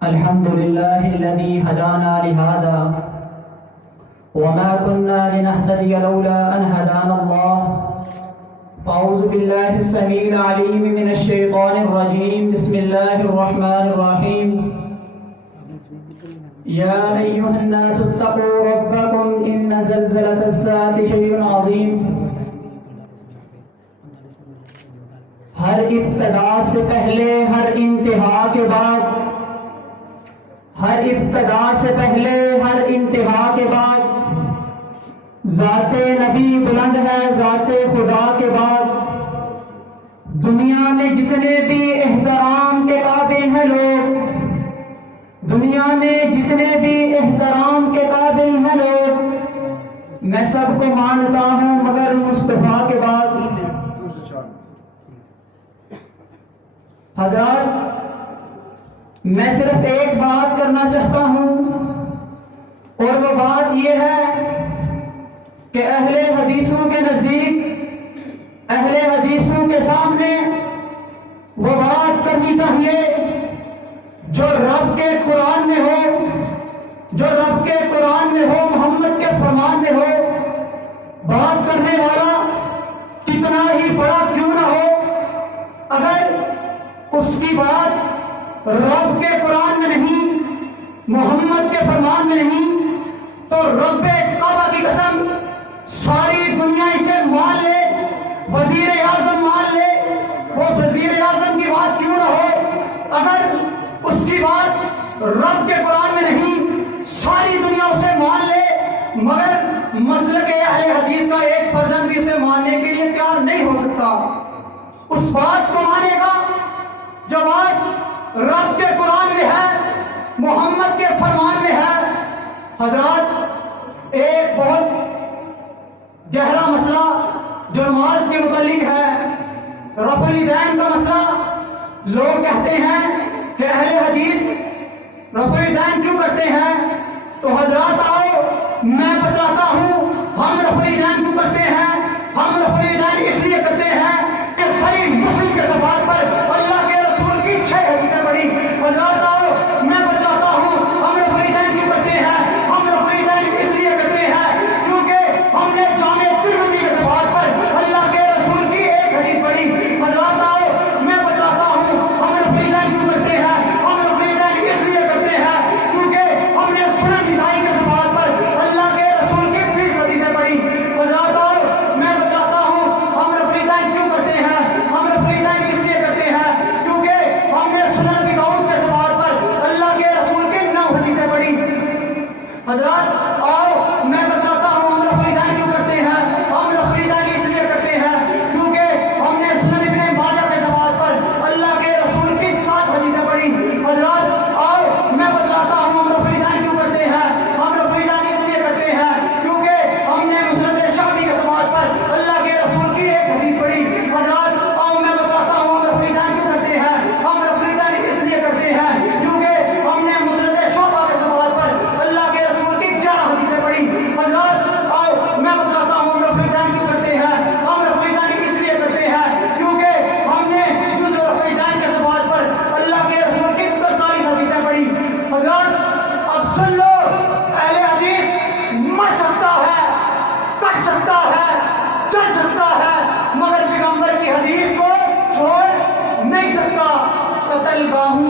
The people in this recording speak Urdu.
الحمد لله الذي هدانا لهذا وما كنا لنهتدي لولا أن هدانا الله فأعوذ بالله السميع العليم من الشيطان الرجيم بسم الله الرحمن الرحيم يا أيها الناس اتقوا ربكم إن زلزلة الساعة شيء عظيم ہر ابتدا سے پہلے ہر انتہا کے بعد ہر ابتدا سے پہلے ہر انتہا کے بعد ذات نبی بلند ہے ذات خدا کے بعد دنیا میں جتنے بھی احترام کے قابل ہیں لوگ دنیا میں جتنے بھی احترام کے قابل ہیں لوگ میں سب کو مانتا ہوں مگر مصطفیٰ کے بعد حضرات میں صرف ایک بات کرنا چاہتا ہوں اور وہ بات یہ ہے کہ اہل حدیثوں کے نزدیک اہل حدیثوں کے سامنے وہ بات کرنی چاہیے جو رب کے قرآن میں ہو جو رب کے قرآن میں ہو محمد کے فرمان میں ہو بات کرنے والا کتنا ہی بڑا کیوں نہ ہو اگر اس کی بات رب کے قرآن میں نہیں محمد کے فرمان میں نہیں تو رب کعبہ کی قسم ساری دنیا اسے مان لے وزیر اعظم مان لے وہ وزیر اعظم کی بات کیوں نہ ہو اگر اس کی بات رب کے قرآن میں نہیں ساری دنیا اسے مان لے مگر مسلک اہل حدیث کا ایک فرزند بھی اسے ماننے کے لیے تیار نہیں ہو سکتا اس بات کو مانے گا جو بات رب کے قرآن میں ہے محمد کے فرمان میں ہے حضرات ایک بہت گہرا مسئلہ جو نماز کے متعلق ہے رفع الیدین کا مسئلہ لوگ کہتے ہیں کہ اہل حدیث رفع الیدین کیوں کرتے ہیں تو حضرات آؤ میں بتلاتا ہوں ہم رفع الیدین کیوں کرتے ہیں ہم رفع الیدین اس لیے کرتے ہیں کہ صحیح مسلم کے صفحات پر اللہ کے رسول کی 6 حدیثیں پڑھی حضرات آؤ میں بتلاتا ہوں ہم رفع الیدین کیوں کرتے ہیں ہم رفع الیدین اس لیے کرتے ہیں کیونکہ ہم نے جامع ترمذی کے صفحات پر اللہ کے رسول کی 1 حدیث پڑھی حضرات آؤ میں بتلاتا ہوں ہم رفع الیدین کیوں کرتے ہیں ہم رفع الیدین اس لیے کرتے ہیں کیونکہ ہم نے سنن نسائی کے صفحات پر اللہ کے رسول کی 20 حدیثیں پڑھی حضرات آؤ میں بتلاتا ہوں ہم رفع الیدین کیوں کرتے ہیں ہم رفع الیدین اس لیے کرتے ہیں کیونکہ ہم نے سنن ابی داؤد کے صفحات پر اللہ کے رسول کی 9 حدیثیں پڑھی حضرات آؤ میں بتلاتا ہوں ہم رفع الیدین کیوں کرتے ہیں ہم رفع الیدین اس لیے کرتے ہیں کیونکہ ہم نے سنن ابن ماجہ کے صفحات پر اللہ کے رسول کی 7 حدیثیں پڑھی حضرات آؤ میں بتلاتا ہوں ہم رفع الیدین کیوں کرتے ہیں ہم رفع الیدین اس لیے کرتے ہیں کیونکہ ہم نے مسند شافعی کے صفحات پر اللہ کے رسول کی 1 حدیث پڑھی حضرات آؤ میں بتلاتا ہوں ہم رفع الیدین کیوں کرتے ہیں ہم رفع الیدین اس لیے کرتے ہیں کیونکہ ہم نے مسند شعبہ کے صفحات پر اللہ کے رسول کی 11 حدیثیں پڑھی حضرات آؤ میں بتلاتا ہوں ہم رفع الیدین کیوں کرتے ہیں ہم رفع الیدین اس لیے کرتے ہیں کیونکہ ہم نے جز رفع الیدین کے صفحات پر اللہ کے رسول کی 43 حدیثیں پڑھی حضرات اب سن لو اہل حدیث مر سکتا ہے کٹ سکتا ہے چل سکتا ہے مگر پیغمبر کی حدیث کو چھوڑ نہیں سکتا قتل گاہوں